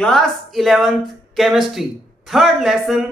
Class 11th chemistry third lesson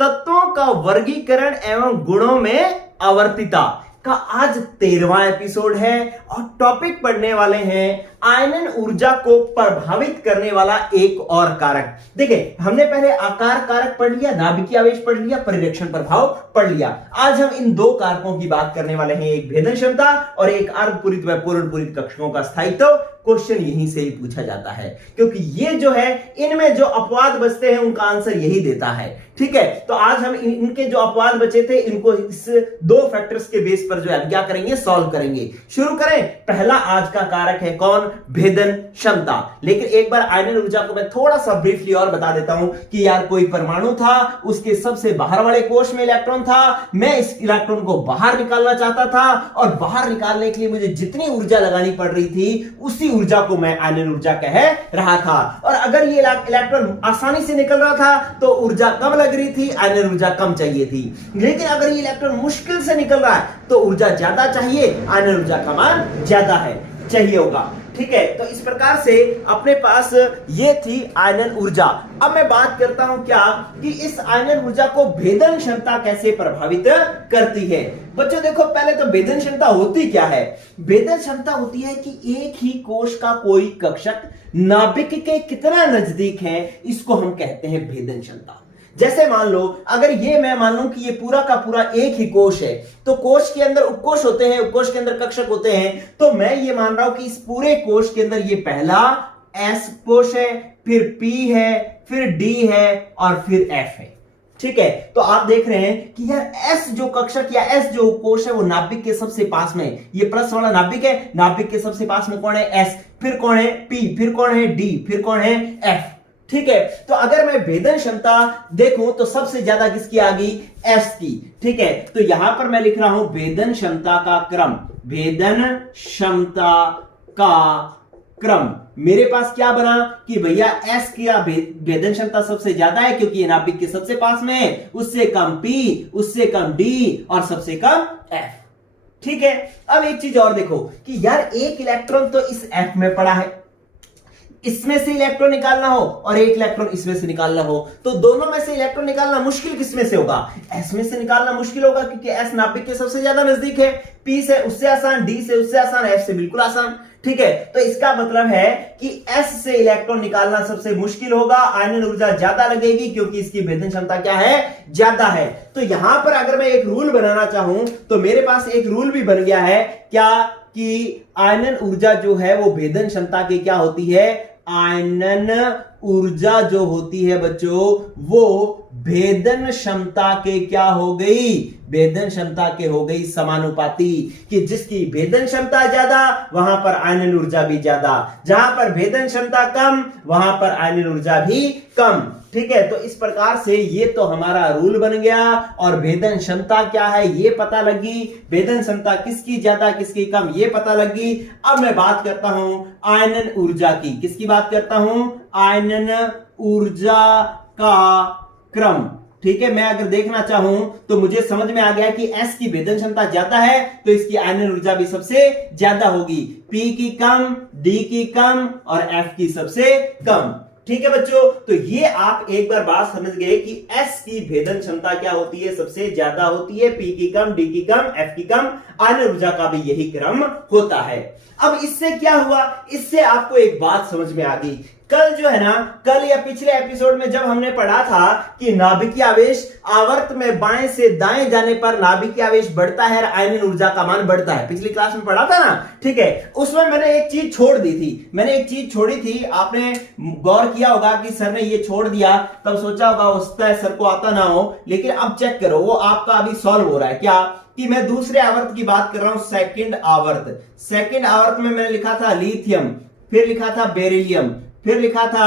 तत्वों का वर्गीकरण एवं गुणों में आवर्तिता का आज 13वां एपिसोड है और टॉपिक पढ़ने वाले हैं आयनन ऊर्जा को प्रभावित करने वाला एक और कारक। देखिए, हमने पहले आकार कारक पढ़ लिया, नाभिकीय आवेश पढ़ लिया, परिरक्षण प्रभाव पढ़ लिया। आज हम इन दो कारकों की बात करने वाले हैं, एक भेदन क्षमता और एक अर्धपूरित व पूर्णपूरित कक्षकों का स्थायित्व। क्वेश्चन यहीं से ही पूछा जाता है क्योंकि ये जो है इनमें जो अपवाद बचते हैं उनका आंसर यही देता है। ठीक है, तो आज हम इनके जो अपवाद बचे थे इनको इस दो फैक्टर्स के बेस पर जो है क्या करेंगे, सॉल्व करेंगे। शुरू करें। पहला आज का कारक है कौन? भेदन क्षमता। लेकिन एक बार आयनन ऊर्जा को मैं थोड़ा सा ब्रीफली और बता देता हूं कि यार कोई परमाणु था, उसके सबसे बाहर वाले कोश में इलेक्ट्रॉन था, मैं इस इलेक्ट्रॉन को बाहर निकालना चाहता था और बाहर निकालने के लिए मुझे जितनी ऊर्जा लगानी पड़ रही थी उसी ऊर्जा को मैं आयनन ऊर्जा कह रहा था। और अगर ये इलेक्ट्रॉन आसानी से निकल रहा था तो ऊर्जा कम लग रही थी, आयनन ऊर्जा कम चाहिए थी। लेकिन अगर ये इलेक्ट्रॉन मुश्किल से निकल रहा है तो ऊर्जा ज्यादा चाहिए, आयनन ऊर्जा का मान ज्यादा चाहिए होगा। ठीक है, तो इस प्रकार से अपने पास ये थी आयनन ऊर्जा। अब मैं बात करता हूं क्या कि इस आयनन ऊर्जा को भेदन क्षमता कैसे प्रभावित करती है। बच्चों देखो, पहले तो भेदन क्षमता होती क्या है? भेदन क्षमता होती है कि एक ही कोश का कोई कक्षक नाभिक के कितना नजदीक है, इसको हम कहते हैं भेदन क्षमता। जैसे मान लो, अगर ये मैं मान लूं कि ये पूरा का पूरा एक ही कोश है, तो कोश के अंदर उपकोश होते हैं, उपकोश के अंदर कक्षक होते हैं, तो मैं ये मान रहा हूं कि इस पूरे कोश के अंदर ये पहला एस कोश है, फिर पी है, फिर डी है और फिर एफ है। ठीक है, तो आप देख रहे हैं कि यार एस जो कक्षक या एस जो उपकोश है वो नाभिक के सबसे पास में है। ये प्लस वाला नाभिक है, नाभिक के सबसे पास में कौन है? एस, फिर कौन है? पी, फिर कौन है? डी, फिर कौन है? एफ। ठीक है, तो अगर मैं भेदन क्षमता देखूं तो सबसे ज्यादा किसकी आ गई? एस की। ठीक है, तो यहां पर मैं लिख रहा हूं भेदन क्षमता का क्रम। भेदन क्षमता का क्रम मेरे पास क्या बना कि भैया एस की भेदन क्षमता सबसे ज्यादा है क्योंकि ये नाभिक के सबसे पास में है, उससे कम पी, उससे कम डी और सबसे कम एफ। ठीक है, अब एक चीज और देखो कि यार एक इलेक्ट्रॉन तो इस एफ में पड़ा है, इसमें से इलेक्ट्रॉन निकालना हो और एक इलेक्ट्रॉन इसमें से निकालना हो, तो दोनों में से इलेक्ट्रॉन निकालना मुश्किल किसमें से होगा? एस में से निकालना मुश्किल होगा क्योंकि एस नाभिक के सबसे ज्यादा नजदीक है। पी से उससे आसान, डी से उससे आसान, एफ से बिल्कुल आसान। ठीक है, तो इसका मतलब है कि एस से इलेक्ट्रॉन निकालना सबसे मुश्किल होगा, आयनन ऊर्जा ज्यादा लगेगी क्योंकि इसकी भेदन क्षमता क्या है? ज्यादा है। तो यहां पर अगर मैं एक रूल बनाना चाहूं तो मेरे पास एक रूल भी बन गया है क्या कि आयनन ऊर्जा जो है वो भेदन क्षमता की क्या होती है? आयनन ऊर्जा जो होती है बच्चों वो भेदन क्षमता के क्या हो गई? भेदन क्षमता के हो गई समानुपाती, कि जिसकी भेदन क्षमता ज्यादा वहां पर आयनन ऊर्जा भी ज्यादा, जहां पर भेदन क्षमता कम वहां पर आयनन ऊर्जा भी कम। ठीक है, तो इस प्रकार से ये तो हमारा रूल बन गया और भेदन क्षमता क्या है ये पता लगी, भेदन क्षमता किसकी ज्यादा किसकी कम ये पता लगी। अब मैं बात करता हूं आयनन ऊर्जा की। किसकी बात करता हूं? आयनन ऊर्जा का क्रम। ठीक है, मैं अगर देखना चाहूं तो मुझे समझ में आ गया कि एस की भेदन क्षमता ज्यादा है तो इसकी आयनन ऊर्जा भी सबसे ज्यादा होगी, पी की कम, डी की कम और एफ की सबसे कम। ठीक है बच्चों, तो ये आप एक बार बात समझ गए कि एस की भेदन क्षमता क्या होती है? सबसे ज्यादा होती है, पी की कम, डी की कम, एफ की कम, आयनन ऊर्जा का भी यही क्रम होता है। अब इससे क्या हुआ? इससे आपको एक बात समझ में आ गई। कल जो है ना, कल या पिछले एपिसोड में जब हमने पढ़ा था कि नाभिकीय आवेश आवर्त में बाएं से दाएं जाने पर नाभिकीय आवेश बढ़ता है और आयनन ऊर्जा का मान बढ़ता है, पिछली क्लास में पढ़ा था ना। ठीक है, उसमें मैंने एक चीज छोड़ दी थी, आपने गौर किया होगा कि सर ने ये छोड़ दिया, तब सोचा होगा उसका सर को आता ना हो, लेकिन अब चेक करो वो आपका अभी सॉल्व हो रहा है। क्या कि मैं दूसरे आवर्त की बात कर रहा हूं, सेकंड आवर्त में मैंने लिखा था लिथियम, फिर लिखा था बेरिलियम, फिर लिखा था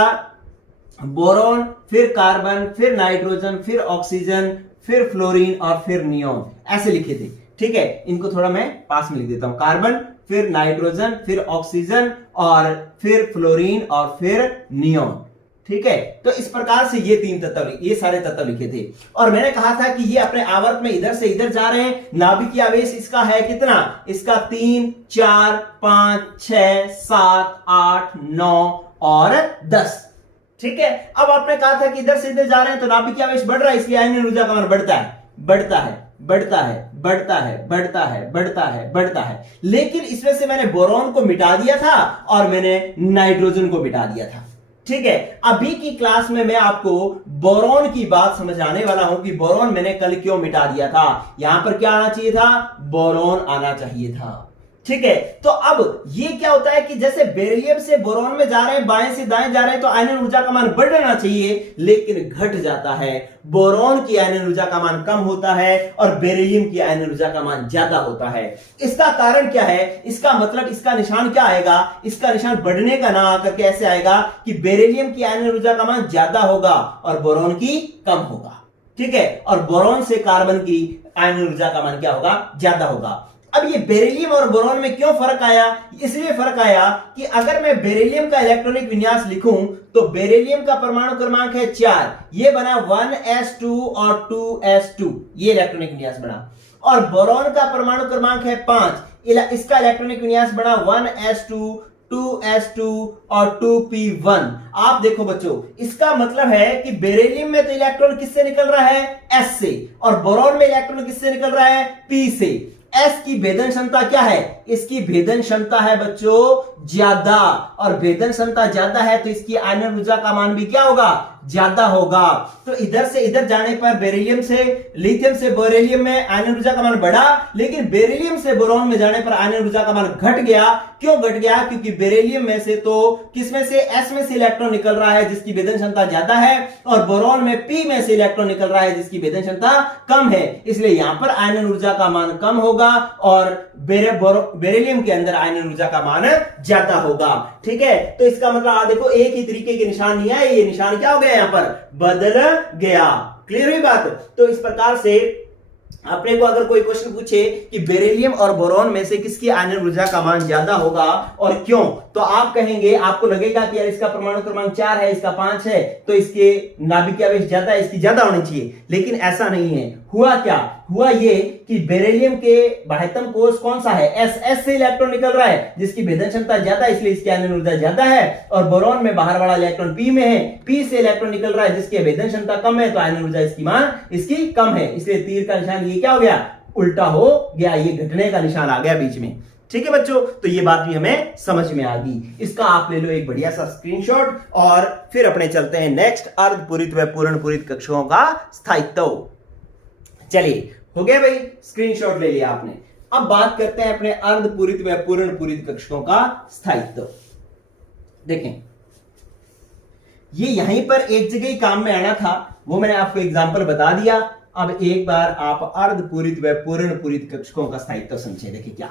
बोरॉन, फिर कार्बन, फिर नाइट्रोजन, फिर ऑक्सीजन, फिर फ्लोरीन और फिर नियोन, ऐसे लिखे थे। ठीक है, इनको थोड़ा मैं पास में लिख देता हूं, कार्बन, फिर नाइट्रोजन, फिर ऑक्सीजन और फिर फ्लोरीन और फिर नियोन। ठीक है, तो इस प्रकार से ये तीन तत्व, ये सारे तत्व लिखे थे और मैंने कहा था कि ये अपने आवर्त में इधर से इधर जा रहे हैं। नाभिकीय आवेश इसका है कितना? इसका 3, 4, 5, 6, 7, 8, 9 और 10। ठीक है, अब आपने कहा था कि इधर से इधर जा रहे हैं तो नाभिकीय आवेश बढ़ रहा है, इसलिए आयनीय ऊर्जा का मान बढ़ता है, बढ़ता है, बढ़ता है, बढ़ता है, बढ़ता है, बढ़ता है, बढ़ता है। लेकिन इसमें से मैंने बोरॉन को मिटा दिया था और मैंने नाइट्रोजन को मिटा दिया था। ठीक है, अभी की क्लास में मैं आपको बोरॉन की बात समझाने वाला हूं कि बोरॉन मैंने कल क्यों मिटा दिया था। यहां पर क्या आना चाहिए था, बोरॉन आना चाहिए था। ठीक है, तो अब ये क्या होता है कि जैसे बेरिलियम से बोरॉन में जा रहे हैं, बाएं से दाएं जा रहे हैं, तो आयनन ऊर्जा का मान बढ़ना चाहिए, लेकिन घट जाता है। बोरॉन की आयनन ऊर्जा का मान कम होता है और बेरिलियम की आयनन ऊर्जा का मान ज्यादा होता है। इसका कारण क्या है, इसका मतलब इसका निशान क्या आएगा, इसका निशान बढ़ने का ना आकर के ऐसे आएगा कि बेरिलियम की आयनन ऊर्जा का मान ज्यादा होगा और बोरॉन की कम होगा। ठीक है, और बोरॉन से कार्बन की आयनन ऊर्जा का मान क्या होगा, ज्यादा होगा। अब ये बेरिलियम और बोरॉन में क्यों फर्क आया, इसलिए फर्क आया कि अगर मैं बेरिलियम का इलेक्ट्रॉनिक विन्यास लिखूं तो बेरिलियम का परमाणु क्रमांक है 4, ये बना 1s2 और 2s2, ये इलेक्ट्रॉनिक विन्यास बना। और बोरॉन का परमाणु क्रमांक है 5, इसका इलेक्ट्रॉनिक विन्यास बना 1s2, 2s2 और 2p1। आप देखो बच्चों, इसका मतलब है कि बेरिलियम में तो इलेक्ट्रॉन किससे निकल रहा है, s से, और बोरॉन में इलेक्ट्रॉन किससे निकल रहा है, p से। S की भेदन क्षमता क्या है, इसकी भेदन क्षमता है बच्चों ज्यादा, और भेदन क्षमता ज्यादा है तो इसकी आयनन ऊर्जा का मान भी क्या होगा, ज्यादा होगा। तो इधर से इधर जाने पर बेरिलियम से लिथियम से बेरिलियम में आयनन ऊर्जा का मान बढ़ा, लेकिन बेरिलियम से बोरॉन में जाने पर आयनन ऊर्जा का मान घट गया। क्यों घट गया, क्योंकि बेरिलियम में से तो किसमें से, S में से इलेक्ट्रॉन निकल रहा है जिसकी भेदन क्षमता ज्यादा है, और बोरॉन में P में से इलेक्ट्रॉन निकल रहा है जिसकी भेदन क्षमता कम है, इसलिए यहां पर आयनन ऊर्जा का मान कम होगा और बेरिलियम के अंदर आयनन ऊर्जा का मान ज्यादा होगा। ठीक है, तो इसका मतलब आप देखो एक ही तरीके के निशान नहीं है, ये निशान क्या हो गया, यहां पर बदल गया। क्लियर हुई बात। तो इस प्रकार से अपने को अगर कोई क्वेश्चन पूछे कि बेरिलियम और बोरॉन में से किसकी आयनन ऊर्जा का मान ज्यादा होगा और क्यों, तो आप कहेंगे, आपको लगेगा कि यार इसका परमाणु क्रमांक 4 है, इसका 5 है, तो इसके नाभिकीय आवेश ज्यादा है, इसकी ज्यादा होनी चाहिए। लेकिन ऐसा नहीं है। हुआ क्या, हुआ ये कि बेरिलियम के बाह्यतम कोष कौन सा है, S से इलेक्ट्रॉन निकल रहा है जिसकी भेदन क्षमता ज्यादा है, इसलिए इसकी आयनन ऊर्जा ज्यादा है। और बोरॉन में बाहर वाला इलेक्ट्रॉन P में है, P से इलेक्ट्रॉन निकल रहा है जिसकी भेदन क्षमता कम है, तो आयनन ऊर्जा इसकी मान इसकी कम है, इसलिए तीर का निशान ये क्या हो गया, उल्टा हो गया, ये घटने का निशान आ गया बीच में। ठीक है बच्चों, तो ये बात भी हमें समझ में आ गई। इसका आप ले लो एक बढ़िया सा स्क्रीनशॉट और फिर अपने चलते हैं नेक्स्ट, अर्धपूरित व पूर्ण पूरित कक्षकों का स्थायित्व। चलिए, हो गया भाई, स्क्रीनशॉट ले लिया आपने। अब बात करते हैं अपने अर्धपूरित व पूर्ण पूरित कक्षकों का स्थायित्व। देखें, ये यहीं पर एक जगह ही काम में आना था, वो मैंने आपको एग्जांपल बता दिया। अब एक बार आप अर्धपूरित व पूर्ण पूरित कक्षकों का स्थायित्व समझे। देखिए क्या,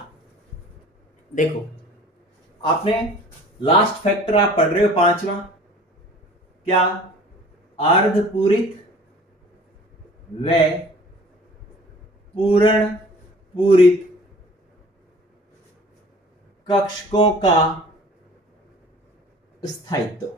देखो आपने लास्ट फैक्टर आप पढ़ रहे हो 5वां, क्या, अर्धपूरित व पूर्ण पूरित कक्षकों का स्थायित्व।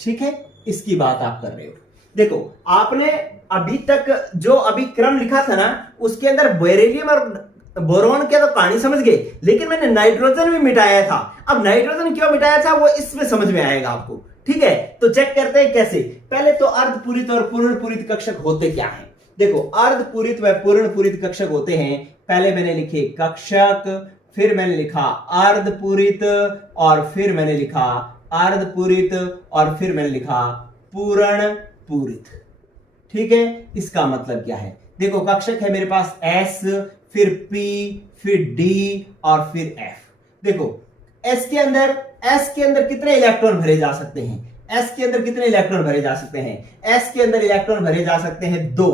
ठीक है, इसकी बात आप कर रहे हो। देखो, आपने अभी तक जो अभी क्रम लिखा था ना, उसके अंदर बेरिलियम और बोरॉन के तो कहानी समझ गए, लेकिन मैंने नाइट्रोजन भी मिटाया था। अब नाइट्रोजन क्यों मिटाया था वो इसमें समझ में आएगा आपको। ठीक है, तो चेक करते हैं कैसे। पहले तो अर्धपूरित और पूर्ण पूरित कक्षक होते क्या हैं। देखो, अर्धपूरित व पूर्ण पूरित कक्षक होते हैं, पहले मैंने लिखे कक्षक, फिर मैंने लिखा अर्धपूरित, और फिर मैंने लिखा अर्धपूरित, और फिर मैंने लिखा पूर्ण पूरित। ठीक है, इसका मतलब क्या है, देखो कक्षक है मेरे पास S, फिर P, फिर D और फिर F। देखो S के अंदर कितने इलेक्ट्रॉन भरे जा सकते हैं, S के अंदर कितने इलेक्ट्रॉन भरे जा सकते हैं, S के अंदर इलेक्ट्रॉन भरे जा सकते हैं 2।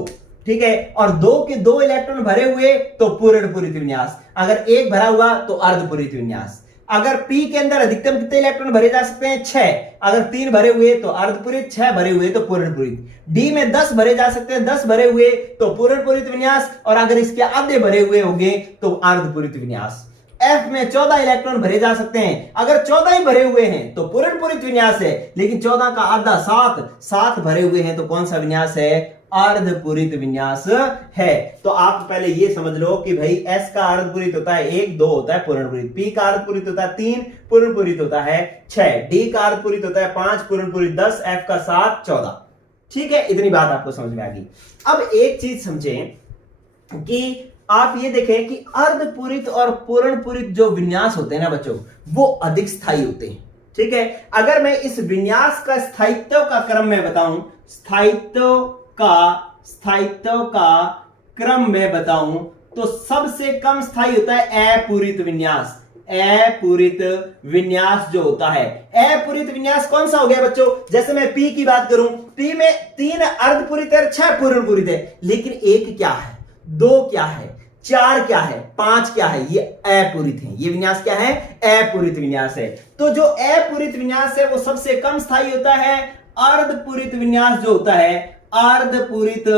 ठीक है, और 2 के 2 इलेक्ट्रॉन भरे हुए तो पूर्ण पूरित विन्यास, अगर 1 भरा हुआ तो अर्धपूरित विन्यास। अगर P के अंदर अधिकतम कितने इलेक्ट्रॉन भरे जा सकते हैं, 6, अगर 3 भरे हुए तो अर्धपूरित, 6 भरे हुए तो पूर्ण पूरित। D में 10 भरे जा सकते हैं, 10 भरे हुए तो पूर्ण पूरित विन्यास, और अगर इसके आधे भरे हुए होंगे तो अर्धपूरित विन्यास। F में 14 इलेक्ट्रॉन भरे जा सकते हैं, अगर 14 ही भरे हुए हैं तो पूर्ण पूरित विन्यास है, लेकिन 14 का आधा 7 भरे हुए हैं तो कौन सा विन्यास है, अर्धपूरित विन्यास है। तो आप पहले ये समझ लो कि भाई S का अर्धपूरित होता है 1, 2 होता है पूर्णपूरित, P का अर्धपूरित होता है 3, पूर्णपूरित होता है 6, D का अर्धपूरित होता है 5, पूर्णपूरित 10, F का 7, 14। ठीक है, इतनी बात आपको समझ में आ गई। अब एक चीज समझें कि आप ये देखें कि अर्धपूरित और पूर्णपूरित जो विन्यास होते हैं ना बच्चों, वो अधिक स्थायी होते हैं। ठीक है, अगर मैं इस विन्यास का स्थायित्व का क्रम में बताऊं, स्थायित्व का क्रम में बताऊं, तो सबसे कम स्थायी होता है अपूरित विन्यास। अपूरित विन्यास जो होता है, अपूरित विन्यास कौन सा हो गया बच्चों? जैसे मैं P की बात करूं, P में 3 अर्धपूरित है, 6 पूर्णपूरित है, लेकिन 1 क्या है, 2 क्या है, 4 क्या है, 5 क्या है, ये अपूरित है। ये विन्यास क्या है? अपूरित विन्यास है। तो जो अपूरित विन्यास है वो सबसे कम स्थायी होता है। अर्धपूरित विन्यास जो होता है, अर्धपूरित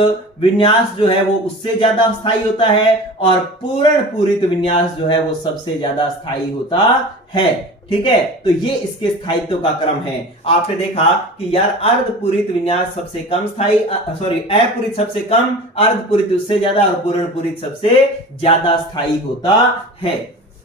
विन्यास जो है वो उससे ज्यादा स्थायी होता है, और पूर्णपूरित विन्यास जो है वो सबसे ज्यादा स्थायी होता है। ठीक है, तो ये इसके स्थायित्व का क्रम है। आपने देखा कि यार अर्धपूरित विन्यास सबसे कम स्थायी, अपूरित सबसे कम, अर्धपूरित उससे ज्यादा, और पूर्णपूरित सबसे ज्यादा स्थायी होता है।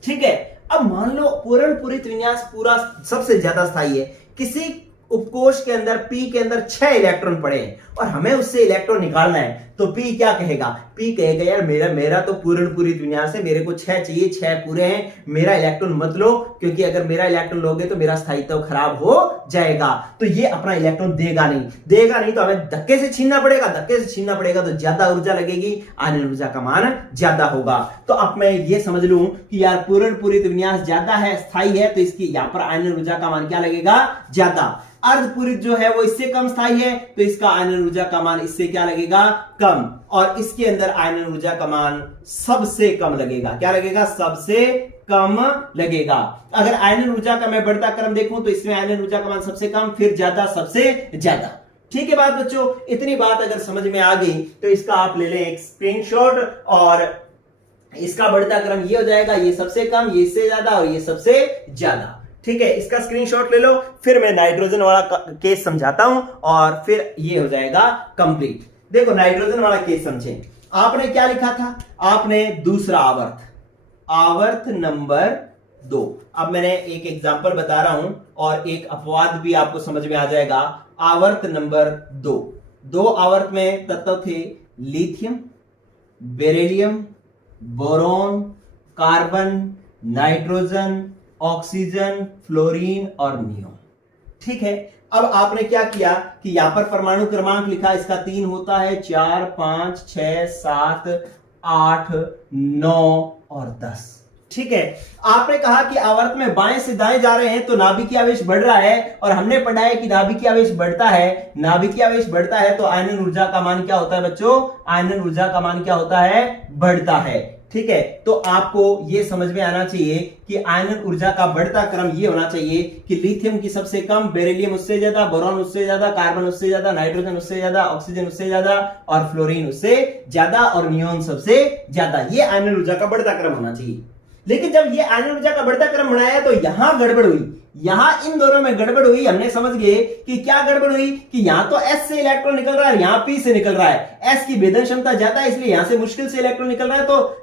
ठीक है, अब मान लो पूर्णपूरित विन्यास पूरा सबसे ज्यादा स्थायी है। किसी उपकोष के अंदर P के अंदर 6 इलेक्ट्रॉन पड़े हैं और हमें उससे इलेक्ट्रॉन निकालना है, तो P क्या कहेगा? P कहेगा यार मेरा तो पूर्णपूरित विन्यास है, मेरे को 6 चाहिए, 6 पूरे हैं, मेरा इलेक्ट्रॉन मत लो, क्योंकि अगर मेरा इलेक्ट्रॉन लोगे तो मेरा स्थायित्व खराब हो जाएगा। तो ये अपना इलेक्ट्रॉन देगा नहीं तो हमें धक्के से छीनना पड़ेगा, तो ज्यादा ऊर्जा लगेगी, आयनन ऊर्जा का मान ज्यादा होगा। तो अब मैं ये समझ लूं कि यार पूर्णपूरित विन्यास ज्यादा है, स्थायी है, तो इसकी यहां पर आयनन ऊर्जा का मान क्या लगेगा? ज्यादा। अर्धपूरित जो है वो इससे कम स्थायी है, तो इसका आयनन ऊर्जा का मान इससे क्या लगेगा? कम। और इसके अंदर आयनन ऊर्जा का मान सबसे कम लगेगा। क्या लगेगा? सबसे कम लगेगा। अगर आयनन ऊर्जा का मैं बढ़ता क्रम देखूं तो इसमें आयनन ऊर्जा का मान सबसे कम, फिर ज्यादा, सबसे ज्यादा। ठीक है बात बच्चों, इतनी बात अगर समझ में आ गई तो इसका आप ले लें एक स्क्रीनशॉट, और इसका बढ़ता क्रम ये हो जाएगा, ये सबसे कम, ये इससे ज्यादा, और ये सबसे ज्यादा। ठीक है, इसका स्क्रीनशॉट ले लो, फिर मैं नाइट्रोजन वाला केस समझाता हूं और फिर ये हो जाएगा कंप्लीट। देखो नाइट्रोजन वाला केस समझें। आपने क्या लिखा था? आपने दूसरा आवर्त नंबर 2। अब मैंने एक एग्जांपल बता रहा हूं और एक अपवाद भी आपको समझ में आ जाएगा। आवर्त नंबर 2 आवर्त में तत्व थे lithium, beryllium, boron, carbon, nitrogen, oxygen, fluorine और नियोन। ठीक है, अब आपने क्या किया कि यहां पर परमाणु क्रमांक लिखा, इसका 3 होता है, 4, 5, 6, 7, 8, 9 और 10। ठीक है, आपने कहा कि आवर्त में बाएं से दाएं जा रहे हैं तो नाभिकीय आवेश बढ़ रहा है, और हमने पढ़ा है कि नाभिकीय आवेश बढ़ता है तो आयनन ऊर्जा का मान क्या होता है बच्चों? आयनन ऊर्जा का मान क्या होता है? बढ़ता है। ठीक है, तो आपको यह समझ में आना चाहिए कि आयनन ऊर्जा का बढ़ता क्रम यह होना चाहिए कि लिथियम की सबसे कम, बेरिलियम उससे ज्यादा, बोरॉन उससे ज्यादा, कार्बन उससे ज्यादा, नाइट्रोजन उससे ज्यादा, ऑक्सीजन उससे ज्यादा और फ्लोरीन उससे ज्यादा और नियोन सबसे ज्यादा। ये आयनन ऊर्जा का बढ़ता क्रम होना चाहिए। लेकिन जब ये आयनन ऊर्जा का बढ़ता क्रम बनाया तो यहां गड़बड़ हुई, यहां इन दोनों में गड़बड़ हुई। हमने समझ गए कि क्या गड़बड़ हुई कि यहां तो S से इलेक्ट्रॉन निकल रहा है, यहां P से निकल रहा है। S की भेदन क्षमता ज्यादा है, इसलिए यहां से मुश्किल से इलेक्ट्रॉन निकल रहा है, तो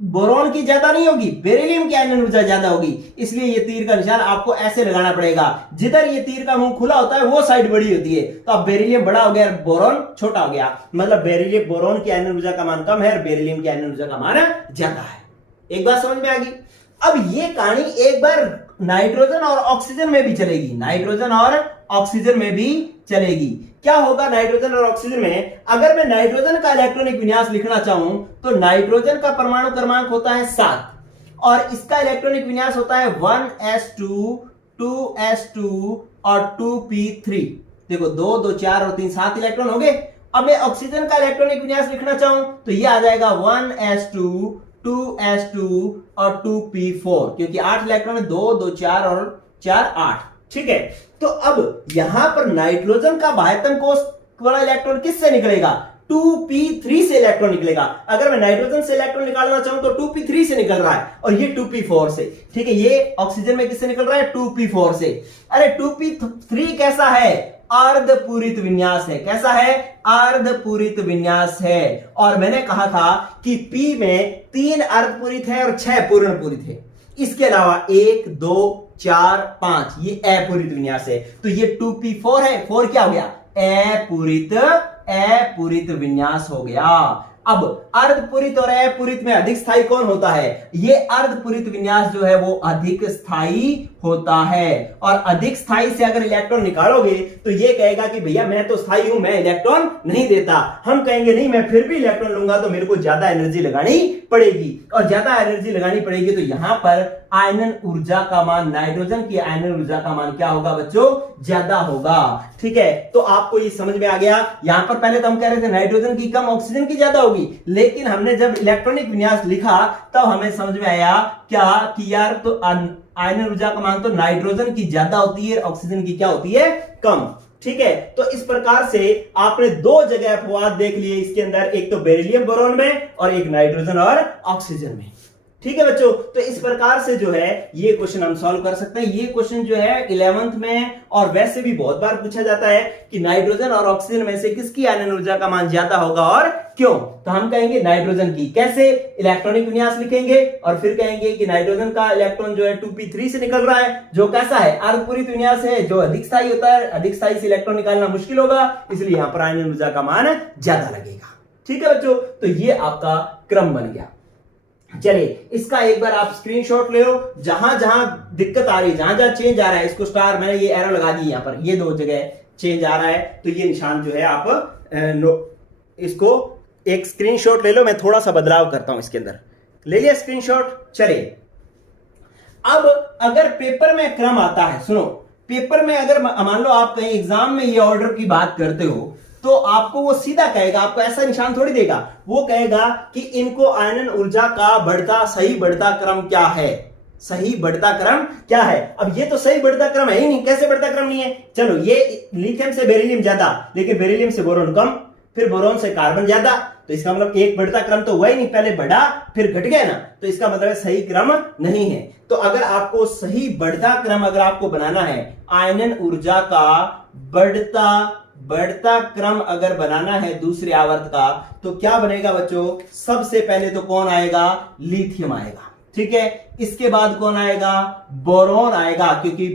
बोरॉन की ज्यादा नहीं होगी, बेरिलियम की आयनन ऊर्जा ज्यादा होगी। इसलिए ये तीर का निशान आपको ऐसे लगाना पड़ेगा, जिधर ये तीर का मुंह खुला होता है वो साइड बड़ी होती है। तो अब बेरिलियम बड़ा हो गया, बोरॉन छोटा हो गया, मतलब बोरॉन की आयनन ऊर्जा का मान कम है और बेरिलियम की आयनन ऊर्जा का मान ज्यादा है। एक बात समझ में आ गई। अब ये कहानी एक बार नाइट्रोजन और ऑक्सीजन में भी चलेगी। क्या होगा नाइट्रोजन और ऑक्सीजन में? अगर मैं नाइट्रोजन का इलेक्ट्रॉनिक विन्यास लिखना चाहूं तो नाइट्रोजन का परमाणु क्रमांक होता है 7 और इसका इलेक्ट्रॉनिक विन्यास होता है 1s2, 2s2 और 2p3। देखो 2, 2, 4 और 3, 7 इलेक्ट्रॉन हो गए। अब मैं ऑक्सीजन का इलेक्ट्रॉनिक विन्यास लिखना चाहूं तो यह आ जाएगा 1s2, 2s2 और 2p4, क्योंकि 8 इलेक्ट्रॉन है, 2, 2, 4 और 4, 8। ठीक है, तो अब यहां पर नाइट्रोजन का बाह्यतम कोश वाला इलेक्ट्रॉन किससे निकलेगा? 2p3 से इलेक्ट्रॉन निकलेगा। अगर मैं नाइट्रोजन से इलेक्ट्रॉन निकालना चाहूं तो 2p3 से निकल रहा है और ये 2p4 से। ठीक है, ये ऑक्सीजन में किससे निकल रहा है? 2p4 से। अरे 2p3 कैसा है? अर्धपूरित विन्यास है। कैसा है? अर्धपूरित विन्यास है। और मैंने कहा था कि P में 3 अर्धपूरित है और 6 पूर्ण पूरित है। इसके अलावा 1 2 4 5 ये अपूरित विन्यास है। तो ये 2p4 है। 4 क्या हो गया? अपूरित विन्यास हो गया। अब अर्धपूरित और अपूरित में अधिक स्थायी कौन होता है? ये अर्धपूरित विन्यास जो है वो अधिक स्थायी होता है। और अधिक स्थायी से अगर इलेक्ट्रॉन निकालोगे तो ये कहेगा कि भैया मैं तो स्थायी हूं, मैं इलेक्ट्रॉन नहीं देता। हम कहेंगे नहीं, मैं फिर भी इलेक्ट्रॉन लूंगा तो मेरे को ज्यादा एनर्जी लगानी पड़ेगी। और ज्यादा एनर्जी लगानी पड़ेगी तो यहां पर आयनन ऊर्जा का मान, नाइट्रोजन की आयनन ऊर्जा का मान क्या होगा बच्चों? ज्यादा होगा। ठीक है, तो आपको ये समझ में आ गया। यहां पर पहले तो हम कह रहे थे नाइट्रोजन की कम, ऑक्सीजन की ज्यादा होगी, लेकिन हमने जब इलेक्ट्रॉनिक विन्यास लिखा तब हमें समझ में आया क्या कि यार तो आयनन ऊर्जा का मान तो नाइट्रोजन की ज्यादा होती है, ऑक्सीजन की क्या होती है? कम। ठीक है, तो इस प्रकार से आपने 2 जगह अपवाद देख लिए इसके अंदर, एक तो बेरिलियम बोरॉन में और एक नाइट्रोजन और ऑक्सीजन में। ठीक है बच्चों, तो इस प्रकार से जो है ये क्वेश्चन हम सॉल्व कर सकते हैं। ये क्वेश्चन जो है 11th में और वैसे भी बहुत बार पूछा जाता है कि नाइट्रोजन और ऑक्सीजन में से किसकी आयनन ऊर्जा का मान ज्यादा होगा और क्यों? तो हम कहेंगे नाइट्रोजन की। कैसे? इलेक्ट्रॉनिक विन्यास लिखेंगे और फिर कहेंगे कि नाइट्रोजन का इलेक्ट्रॉन जो है 2p3 से निकल रहा है, जो कैसा है? अर्धपूरित विन्यास है, जो अधिक स्थायी होता है। अधिक स्थायी से इलेक्ट्रॉन निकालना मुश्किल होगा, इसलिए यहां पर आयनन ऊर्जा का मान ज्यादा लगेगा। ठीक है बच्चों, तो ये आपका क्रम बन गया। चलिए इसका एक बार आप स्क्रीनशॉट ले लो। जहां जहां दिक्कत आ रही है, जहां जहां चेंज आ रहा है, इसको स्टार, मैंने ये एरो लगा दी यहां पर, ये 2 जगह चेंज आ रहा है तो ये निशान जो है आप इसको एक स्क्रीनशॉट ले लो। मैं थोड़ा सा बदलाव करता हूं इसके अंदर। ले लिया स्क्रीनशॉट? चलिए अब अगर पेपर में क्रम आता है, सुनो, पेपर में अगर मान लो आप कहीं एग्जाम में ये ऑर्डर की बात करते हो तो आपको वो सीधा कहेगा, आपको ऐसा निशान थोड़ी देगा। वो कहेगा कि इनको आयनन ऊर्जा का सही बढ़ता क्रम क्या है? सही बढ़ता क्रम क्या है? अब ये तो सही बढ़ता क्रम है ही नहीं। कैसे बढ़ता क्रम नहीं है? चलो, ये लिथियम से बेरिलियम ज्यादा, लेकिन बेरिलियम से बोरॉन कम, फिर बोरॉन से कार्बन ज्यादा, तो इसका मतलब एक बढ़ता क्रम तो हुआ ही नहीं, पहले बढ़ा फिर घट गया ना, तो इसका मतलब सही क्रम नहीं है। तो अगर आपको सही बढ़ता क्रम अगर आपको बनाना है, आयनन ऊर्जा का बढ़ता क्रम अगर बनाना है दूसरे आवर्त का, तो क्या बनेगा बच्चों? सबसे पहले तो कौन आएगा? लिथियम आएगा। ठीक है, इसके बाद कौन आएगा? बोरॉन आएगा, क्योंकि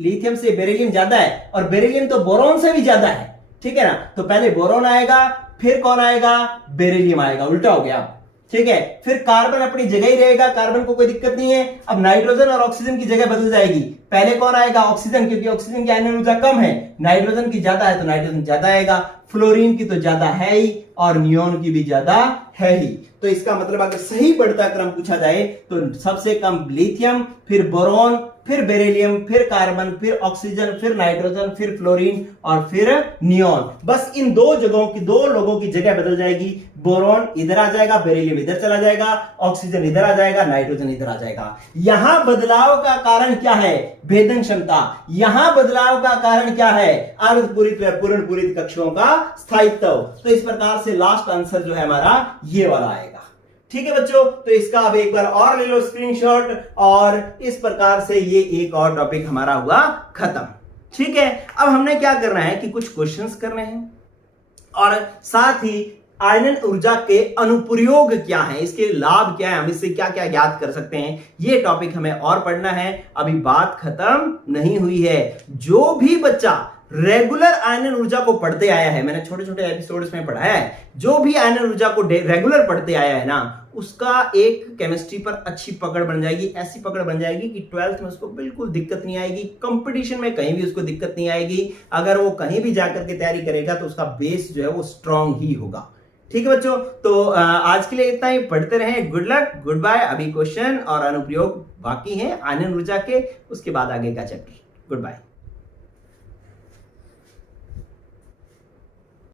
लिथियम से बेरिलियम ज्यादा है और बेरिलियम तो बोरॉन से भी ज्यादा है। ठीक है ना, तो पहले बोरॉन आएगा, फिर कौन आएगा? बेरिलियम आएगा। उल्टा हो गया। ठीक है, फिर कार्बन अपनी जगह ही रहेगा, कार्बन को कोई दिक्कत नहीं है। अब नाइट्रोजन और ऑक्सीजन की जगह बदल जाएगी। पहले कौन आएगा? ऑक्सीजन, क्योंकि ऑक्सीजन की आयनन ऊर्जा कम है, नाइट्रोजन की ज्यादा है तो नाइट्रोजन ज्यादा आएगा। फ्लोरीन की तो ज्यादा है ही और नियोन की भी ज्यादा है ही। तो इसका मतलब अगर सही बढ़ता क्रम पूछा जाए तो सबसे कम लिथियम, फिर बोरॉन, फिर बेरिलियम, फिर कार्बन, फिर ऑक्सीजन, फिर नाइट्रोजन, फिर फ्लोरीन और फिर नियोन। बस इन 2 जगहों की, 2 लोगों की जगह बदल जाएगी। बोरॉन इधर आ जाएगा, बेरिलियम इधर चला जाएगा, ऑक्सीजन इधर आ जाएगा, नाइट्रोजन इधर आ जाएगा। यहां बदलाव का कारण क्या है? भेदन क्षमता। यहां बदलाव का कारण क्या है? अर्धपूरित व पूर्ण पूरित कक्षों का स्थायित्व। तो इस प्रकार से लास्ट आंसर जो है हमारा ये वाला आएगा। ठीक है बच्चों, तो इसका अब एक बार और ले लो स्क्रीनशॉट, और इस प्रकार से ये एक और टॉपिक हमारा हुआ खत्म। ठीक है, अब हमने क्या करना है कि कुछ क्वेश्चंस करने हैं और साथ ही आयनन ऊर्जा के अनुप्रयोग क्या है, इसके लाभ क्या है, हम इससे क्या क्या ज्ञात कर सकते हैं, ये टॉपिक हमें और पढ़ना है। अभी बात खत्म नहीं हुई है। जो भी बच्चा रेगुलर आयनन ऊर्जा को पढ़ते आया है, मैंने छोटे छोटे एपिसोड्स में पढ़ाया है, जो भी आयनन ऊर्जा को रेगुलर पढ़ते आया है ना, उसका एक केमिस्ट्री पर अच्छी पकड़ बन जाएगी। ऐसी पकड़ बन जाएगी कि 12th में उसको बिल्कुल दिक्कत नहीं आएगी, कंपटीशन में कहीं भी उसको दिक्कत नहीं आएगी। अगर वो कहीं भी जाकर के तैयारी करेगा तो उसका बेस जो है वो स्ट्रांग ही होगा। ठीक है बच्चों, तो आज के लिए इतना ही। पढ़ते रहें। Good luck, good bye. अभी क्वेश्चन और अनुप्रयोग बाकी हैं आयनन ऊर्जा के, उसके बाद आगे का चैप्टर। Good bye.